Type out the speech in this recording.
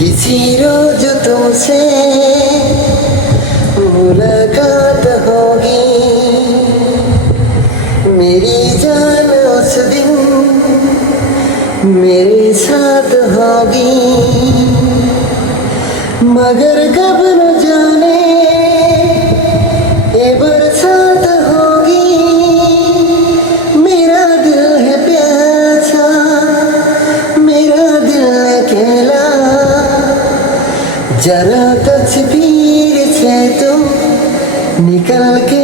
किसी रोज तुमसे मुलाकात होगी, मेरी जान उस दिन मेरे साथ होगी, मगर कब न जाने ये बरसात होगी। मेरा दिल है प्यासा, मेरा दिल अकेला, जरा तस्वीर से तुम निकल के